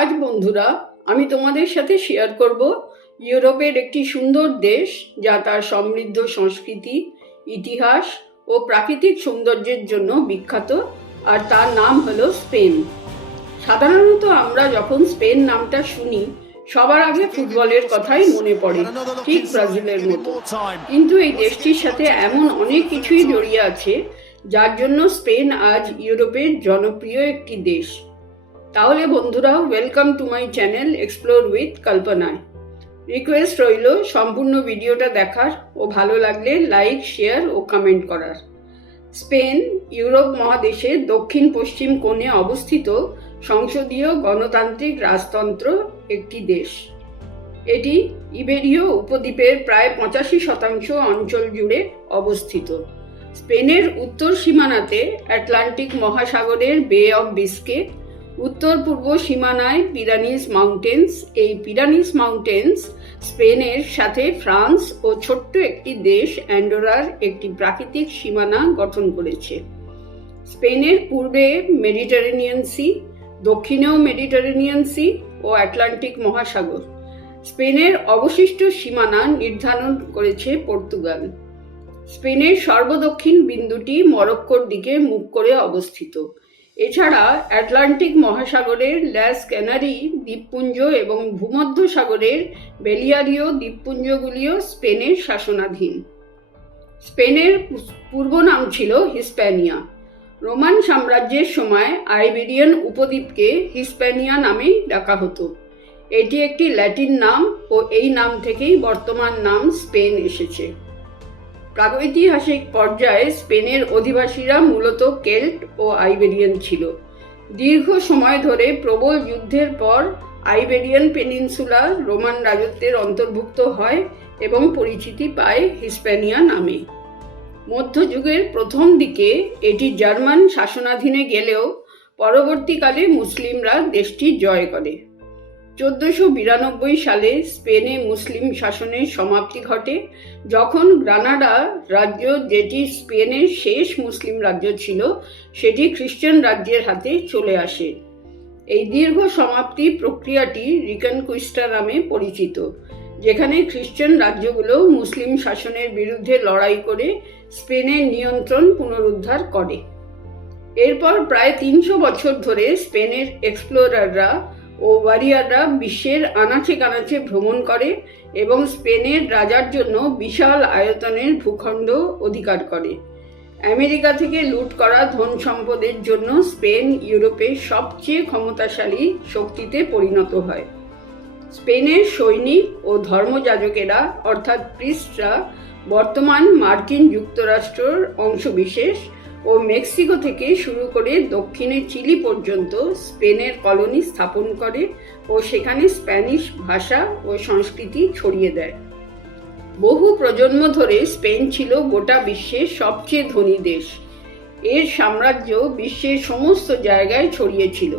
আজ বন্ধুরা আমি তোমাদের সাথে শেয়ার করব ইউরোপের একটি সুন্দর দেশ যা তার সমৃদ্ধ সংস্কৃতি, ইতিহাস ও প্রাকৃতিক সৌন্দর্যের জন্য বিখ্যাত, আর তার নাম হলো স্পেন। সাধারণত আমরা যখন স্পেন নামটা শুনি সবার আগে ফুটবলের কথাই মনে পড়ে, ঠিক ব্রাজিলের মতো। কিন্তু এই দেশটির সাথে এমন অনেক কিছুই জড়িয়ে আছে যার জন্য স্পেন আজ ইউরোপের জনপ্রিয় একটি দেশ। তাহলে বন্ধুরা, welcome to my channel explore with কল্পনায়। রিকোয়েস্ট রইল সম্পূর্ণ ভিডিওটা দেখার ও ভালো লাগলে লাইক, শেয়ার ও কমেন্ট করার। স্পেন ইউরোপ মহাদেশের দক্ষিণ পশ্চিম কোণে অবস্থিত সংসদীয় গণতান্ত্রিক রাজতন্ত্র একটি দেশ। এটি ইবেরীয় উপদ্বীপের প্রায় 85% অঞ্চল জুড়ে অবস্থিত। স্পেনের উত্তর সীমানাতে আটলান্টিক মহাসাগরের বে অফ বিস্কে, উত্তর পূর্ব সীমানায় পিরানিস মাউন্টেন্স। এই পিরানিস মাউন্টেন্স স্পেনের সাথে ফ্রান্স ও ছোট্ট একটি দেশ অ্যান্ডোরার একটি প্রাকৃতিক সীমানা গঠন করেছে। স্পেনের পূর্বে মেডিটারেনিয়ান সি, দক্ষিণেও মেডিটারেনিয়ান সি ও আটলান্টিক মহাসাগর। স্পেনের অবশিষ্ট সীমানা নির্ধারণ করেছে পর্তুগাল। স্পেনের সর্বদক্ষিণ বিন্দুটি মরক্কোর দিকে মুখ করে অবস্থিত। এছাড়া আটলান্টিক মহাসাগরের ল্যাস ক্যানারি দ্বীপপুঞ্জ এবং ভূমধ্য সাগরের বেলিয়ারীয় দ্বীপপুঞ্জগুলিও স্পেনের শাসনাধীন। স্পেনের পূর্ব নাম ছিল হিস্প্যানিয়া। রোমান সাম্রাজ্যের সময় আইবেরিয়ান উপদ্বীপকে হিস্প্যানিয়া নামেই ডাকা হতো। এটি একটি ল্যাটিন নাম ও এই নাম থেকেই বর্তমান নাম স্পেন এসেছে। প্রাগৈতিহাসিক পর্যায়ে স্পেনের অধিবাসীরা মূলত কেল্ট ও আইবেরিয়ান ছিল। দীর্ঘ সময় ধরে প্রবল যুদ্ধের পর আইবেরিয়ান পেনিনসুলা রোমান রাজত্বের অন্তর্ভুক্ত হয় এবং পরিচিতি পায় হিস্প্যানিয়া নামে। মধ্যযুগের প্রথম দিকে এটি জার্মান শাসনাধীনে গেলেও পরবর্তীকালে মুসলিমরা দেশটি জয় করে। 1492 সালে স্পেনে মুসলিম শাসনের সমাপ্তি ঘটে, যখন গ্রানাডা রাজ্য, যেটি স্পেনের শেষ মুসলিম রাজ্য ছিল, সেটি খ্রিস্টান রাজ্যের হাতে চলে আসে। এই দীর্ঘ সমাপ্তি প্রক্রিয়াটি রিকনকুইস্টা নামে পরিচিত, যেখানে খ্রিস্টান রাজ্যগুলো মুসলিম শাসনের বিরুদ্ধে লড়াই করে স্পেনের নিয়ন্ত্রণ পুনরুদ্ধার করে। এরপর প্রায় 300 বছর ধরে স্পেনের এক্সপ্লোরাররা ও ওয়ারিয়াররা বিশ্বের আনাচে কানাচে ভ্রমণ করে এবং স্পেনের রাজার জন্য বিশাল আয়তনের ভূখণ্ড অধিকার করে। আমেরিকা থেকে লুট করা ধন সম্পদের জন্য স্পেন ইউরোপের সবচেয়ে ক্ষমতাশালী শক্তিতে পরিণত হয়। স্পেনের সৈনিক ও ধর্মযাজকেরা অর্থাৎ প্রিস্টরা বর্তমান মার্কিন যুক্তরাষ্ট্রের অংশবিশেষ ও মেক্সিকো থেকে শুরু করে দক্ষিণে চিলি পর্যন্ত স্পেনের কলোনি স্থাপন করে ও সেখানে স্প্যানিশ ভাষা ও সংস্কৃতি ছড়িয়ে দেয়। বহু প্রজন্ম ধরে স্পেন ছিল গোটা বিশ্বের সবচেয়ে ধনী দেশ। এর সাম্রাজ্য বিশ্বের সমস্ত জায়গায় ছড়িয়েছিল।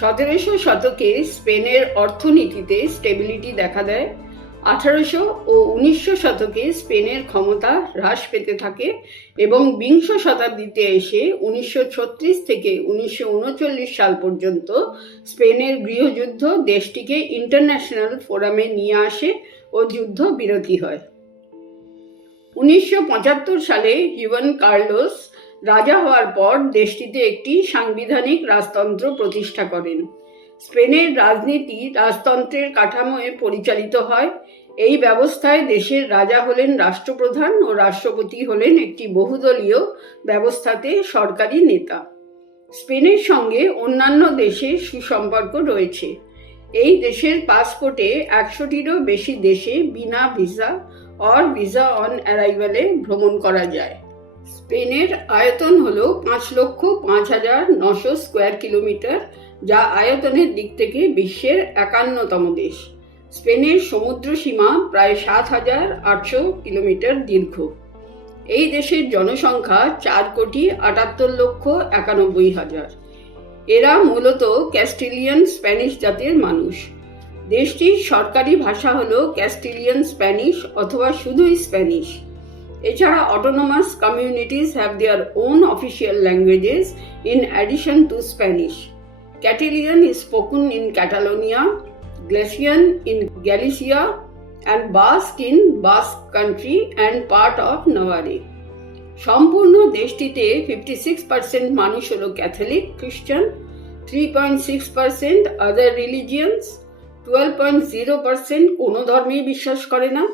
1700 শতকে স্পেনের অর্থনীতিতে স্টেবিলিটি দেখা দেয়। 1800 ও 1900 শতকে স্পেনের ক্ষমতা হ্রাস পেতে থাকে এবং বিংশ শতাব্দীতে এসে 1936 থেকে 1939 সাল পর্যন্ত স্পেনের গৃহযুদ্ধ দেশটিকে ইন্টারন্যাশনাল ফোরামে নিয়ে আসে ও যুদ্ধ বিরতি হয়। 1975 সালে হুয়ান কার্লোস রাজা হওয়ার পর দেশটিতে একটি সাংবিধানিক রাজতন্ত্র প্রতিষ্ঠা করেন। স্পেনের রাজনীতি রাজতন্ত্রের কাঠামোয় পরিচালিত হয়। এই ব্যবস্থায় দেশের রাজা হলেন রাষ্ট্রপ্রধান ও রাষ্ট্রপতি হলেন একটি বহুদলীয় ব্যবস্থাতে সরকারি নেতা। স্পেনের সঙ্গে অন্যান্য দেশের সুসম্পর্ক রয়েছে। এই দেশের পাসপোর্টে 100টিরও বেশি দেশে বিনা ভিসা অর ভিসা অন অ্যারাইভালে ভ্রমণ করা যায়। স্পেনের আয়তন হল 5,05,900 স্কোয়ার কিলোমিটার, যা আয়তনের দিক থেকে বিশ্বের 51তম দেশ। স্পেনের সমুদ্র সীমা প্রায় 7,800 কিলোমিটার দীর্ঘ। এই দেশের জনসংখ্যা 4,78,91,000। এরা মূলত ক্যাস্টিলিয়ান স্প্যানিশ জাতের মানুষ। দেশটির সরকারি ভাষা হল ক্যাস্টিলিয়ান স্প্যানিশ অথবা শুধুই স্প্যানিশ। এছাড়া autonomous communities have their own official languages in addition to Spanish. Catalan is spoken in Catalonia, Galician in Galicia, and Basque in Basque country and part of Navarre. সম্পূর্ণ দেশটিতে 56% মানুষ হলো ক্যাথলিক খ্রিস্টান, 3.6% আদার religions, 12.0% কোনো ধর্মেই বিশ্বাস করে না,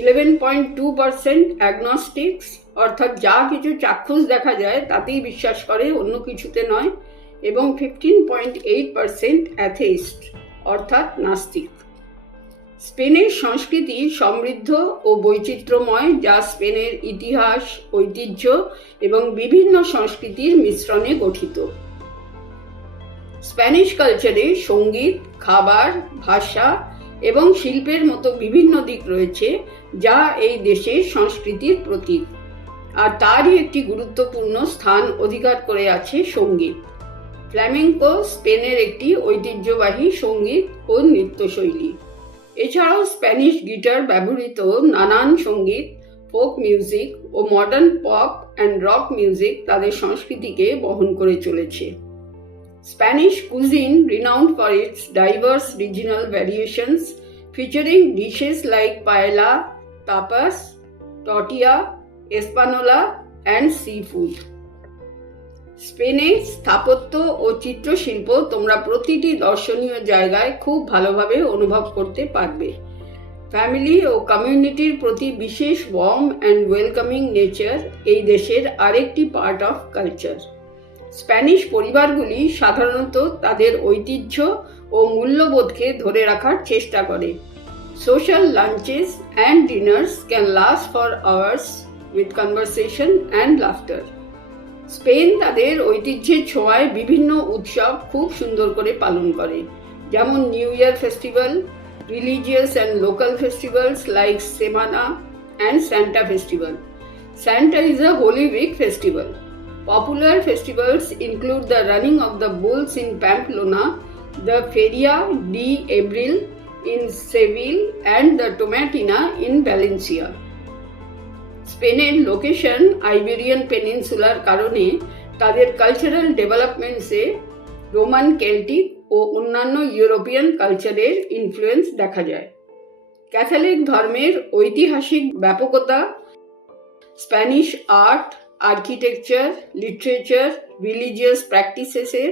11.2% অ্যাগনস্টিক্স অর্থাৎ যা কিছু চাক্ষুষ দেখা যায় তাতেই বিশ্বাস করে, অন্য কিছুতে নয়, এবং 15.8% অ্যাথেইস্ট অর্থাৎ নাস্তিক। স্পেনের সংস্কৃতি সমৃদ্ধ ও বৈচিত্র্যময়, যা স্পেনের ইতিহাস, ঐতিহ্য এবং বিভিন্ন সংস্কৃতির মিশ্রণে গঠিত। স্প্যানিশ কালচারে সঙ্গীত, খাবার, ভাষা এবং শিল্পের মতো বিভিন্ন দিক রয়েছে যা এই দেশের সংস্কৃতির প্রতীক, আর তারই একটি গুরুত্বপূর্ণ স্থান অধিকার করে আছে সঙ্গীত। ফ্ল্যামেঙ্কো স্পেনের একটি ঐতিহ্যবাহী সঙ্গীত ও নৃত্যশৈলী। এছাড়াও স্প্যানিশ গিটার ব্যবহৃত নানান সঙ্গীত, ফোক মিউজিক ও modern pop and rock music তাদের সংস্কৃতিকে বহন করে চলেছে। Spanish cuisine, renowned for its diverse regional variations, featuring dishes like paella, tapas, tortilla, espanola, and seafood. স্পেনে স্থাপত্য ও চিত্রশিল্প তোমরা প্রতিটি দর্শনীয় জায়গায় খুব ভালোভাবে অনুভব করতে পারবে। ফ্যামিলি ও কমিউনিটির প্রতি বিশেষ ওয়ার্ম অ্যান্ড ওয়েলকামিং নেচার এই দেশের আরেকটি পার্ট অফ কালচার। স্প্যানিশ পরিবারগুলি সাধারণত তাদের ঐতিহ্য ও মূল্যবোধকে ধরে রাখার চেষ্টা করে। Social lunches and diners can last for hours with conversation and laughter. Spain তাদের ঐতিহ্যের ছোঁয়ায় বিভিন্ন উৎসব খুব সুন্দর করে পালন করে, যেমন new year festival, religious and local festivals like Semana and Santa festival. Santa is a Holy Week festival. Popular festivals include the running of the bulls in Pamplona, the Feria de Abril in Seville, and the Tomatina in Valencia. স্পেনের location Iberian peninsular কারণে তাদের cultural ডেভেলপমেন্টসে Roman, Celtic ও অন্যান্য European কালচারের influence দেখা যায়। Catholic ধর্মের ঐতিহাসিক ব্যাপকতা Spanish art, architecture, literature, religious প্র্যাকটিসেসের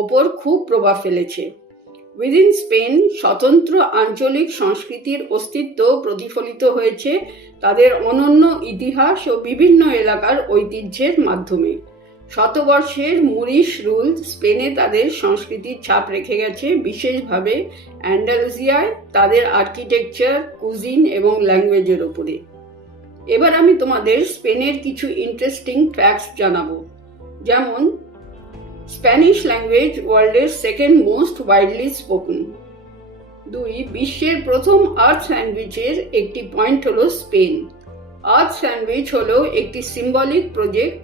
ওপর খুব প্রভাব ফেলেছে। উইদিন স্পেন স্বতন্ত্র আঞ্চলিক সংস্কৃতির অস্তিত্ব প্রতিফলিত হয়েছে তাদের অনন্য ইতিহাস ও বিভিন্ন এলাকার ঐতিহ্যের মাধ্যমে। শতবর্ষের মুরিশ রুল স্পেনে তাদের সংস্কৃতির ছাপ রেখে গেছে, বিশেষভাবে অ্যান্ডালুসিয়ায় তাদের আর্কিটেকচার, কুজিন এবং ল্যাঙ্গুয়েজের ওপরে। এবার আমি তোমাদের স্পেনের কিছু ইন্টারেস্টিং ফ্যাক্টস জানাবো, যেমন স্প্যানিশ ল্যাঙ্গুয়েজ ওয়ার্ল্ডের সেকেন্ড মোস্ট ওয়াইডলি স্পোকেন। 2. বিশ্বের প্রথম আর্থ স্যান্ডউইচের একটি পয়েন্ট হলো স্পেন। আর্থ স্যান্ডউইচ হলো একটি সিম্বলিক প্রজেক্ট,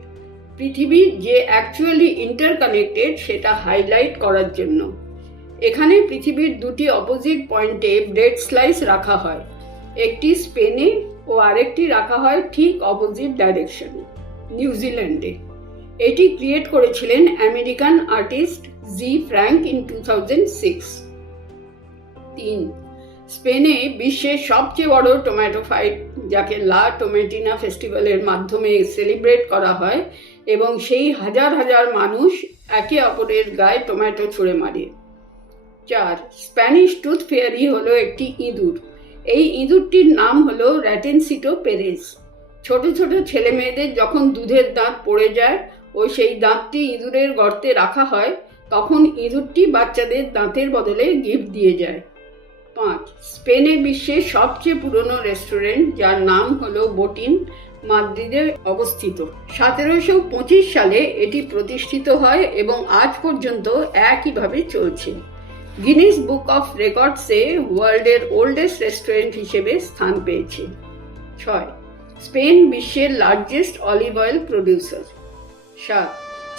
পৃথিবী যে অ্যাকচুয়ালি ইন্টারকানেক্টেড সেটা হাইলাইট করার জন্য। এখানে পৃথিবীর দুটি অপোজিট পয়েন্টে ব্রেড স্লাইস রাখা হয়, একটি স্পেনে ও আরেকটি রাখা হয় ঠিক অপোজিট ডাইরেকশনে, নিউজিল্যান্ডে। এটি ক্রিয়েট করেছিলেন American artist G Frank in 2006। 3. স্পেনে বিশ্বের সবচেয়ে বড় টমেটো ফাইট, যাকে লা টোমেটিনা ফেস্টিভ্যালের মাধ্যমে সেলিব্রেট করা হয়, এবং সেই হাজার হাজার মানুষ একে অপরের গায়ে টমেটো ছুঁড়ে মারে। 4. স্প্যানিশ টুথ ফেয়ারি হলো একটি ইঁদুর। এই ইঁদুরটির নাম হলো র্যাটেনসিটো পেরেজ। ছোট ছোট ছেলে মেয়েদের যখন দুধের দাঁত পড়ে যায় ও সেই দাঁতটি ইঁদুরের গর্তে রাখা হয়, তখন ইঁদুরটি বাচ্চাদের দাঁতের বদলে গিফট দিয়ে যায়। 5. স্পেনে বিশ্বের সবচেয়ে পুরনো রেস্টুরেন্ট, যার নাম হলো বোটিন, মাদ্রিদে অবস্থিত। 1725 সালে এটি প্রতিষ্ঠিত হয় এবং আজ পর্যন্ত একইভাবে চলছে। গিনিস বুক অফ রেকর্ডসে ওয়ার্ল্ডের ওল্ডেস্ট রেস্টুরেন্ট হিসেবে স্থান পেয়েছে। 6. স্পেন বিশ্বের লার্জেস্ট অলিভ অয়েল প্রডিউসার। 7.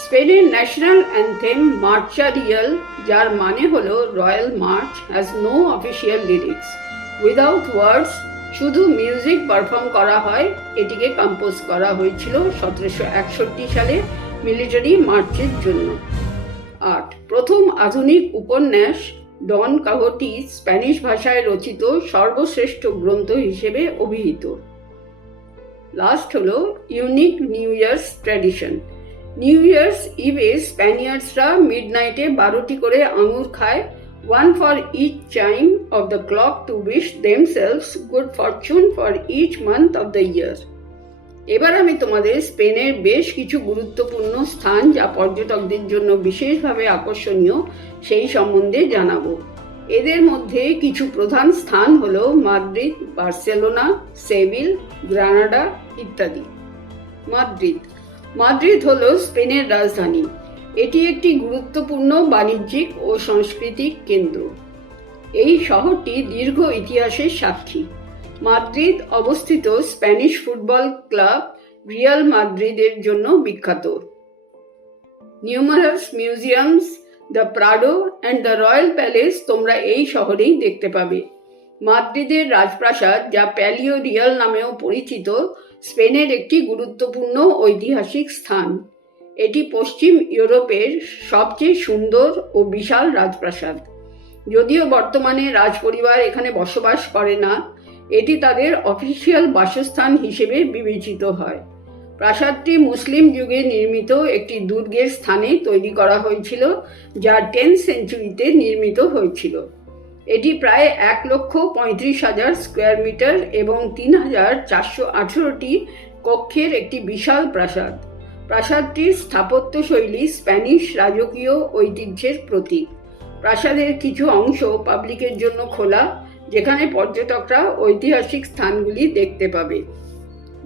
স্পেনের ন্যাশনাল অ্যান্থেম মার্চা রিয়াল, যার মানে হলো royal march, has no official lyrics. Without words, শুধু মিউজিক পারফর্ম করা হয়। এটিকে কম্পোজ করা হয়েছিল 1761 সালে মিলিটারি মার্চের জন্য। 8. প্রথম আধুনিক উপন্যাস ডন কাহোটি স্প্যানিশ ভাষায় রচিত সর্বশ্রেষ্ঠ গ্রন্থ হিসেবে অভিহিত। লাস্ট হলো unique new year's tradition. New year's ইভে স্প্যানিয়ার্ডসরা মিডনাইটে 12টি করে আঙুর খায়, one for each chime of the clock to wish themselves good fortune for each month of the year. এবার আমি তোমাদের স্পেনের বেশ কিছু গুরুত্বপূর্ণ স্থান যা পর্যটকদের জন্য বিশেষভাবে আকর্ষণীয় সেই সম্বন্ধে জানাবো। এদের মধ্যে কিছু প্রধান স্থান হলো মাদ্রিদ, বার্সেলোনা, সেভিল, গ্রানাডা ইত্যাদি। মাদ্রিদ হলো স্পেনের রাজধানী। এটি একটি গুরুত্বপূর্ণ বাণিজ্যিক ও সাংস্কৃতিক কেন্দ্র। এই শহরটি দীর্ঘ ইতিহাসের সাক্ষী। মাদ্রিদ অবস্থিত স্প্যানিশ ফুটবল ক্লাব রিয়াল মাদ্রিদের জন্য বিখ্যাত। Numerous museums, the Prado and the royal palace তোমরা এই শহরেই দেখতে পাবে। মাদ্রিদের রাজপ্রাসাদ, যা প্যালিও রিয়াল নামেও পরিচিত, স্পেনের একটি গুরুত্বপূর্ণ ঐতিহাসিক স্থান। এটি পশ্চিম ইউরোপের সবচেয়ে সুন্দর ও বিশাল রাজপ্রাসাদ। যদিও বর্তমানে রাজপরিবার এখানে বসবাস করে না, এটি তাদের অফিসিয়াল বাসস্থান হিসেবে বিবেচিত হয়। প্রাসাদটি মুসলিম যুগে নির্মিত একটি দুর্গের স্থানে তৈরি করা হয়েছিল, যা 10th সেঞ্চুরিতে নির্মিত হয়েছিল। এটি প্রায় 1,35,000 স্কোয়ার মিটার এবং 3,418টি কক্ষের একটি বিশাল প্রাসাদ। প্রাসাদটির স্থাপত্যশৈলী স্প্যানিশ রাজকীয় ঐতিহ্যের প্রতীক। প্রাসাদের কিছু অংশ পাবলিকের জন্য খোলা, যেখানে পর্যটকরা ঐতিহাসিক স্থানগুলি দেখতে পাবে।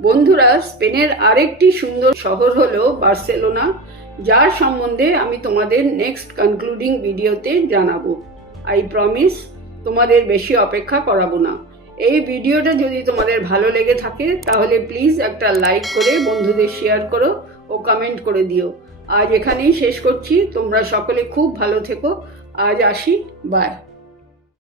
বন্ধুরা, স্পেনের আরেকটি সুন্দর শহর হলো বার্সেলোনা, যার সম্বন্ধে আমি তোমাদের নেক্সট কনক্লুডিং ভিডিওতে জানাবো। আই প্রমিস তোমাদের বেশি অপেক্ষা করাবো না। এই ভিডিওটা যদি তোমাদের ভালো লেগে থাকে তাহলে প্লিজ একটা লাইক করে বন্ধুদের শেয়ার করো ও কমেন্ট করে দিও। আজ এখানেই শেষ করছি। তোমরা সকলে খুব ভালো থেকো। আজ আসি, বাই।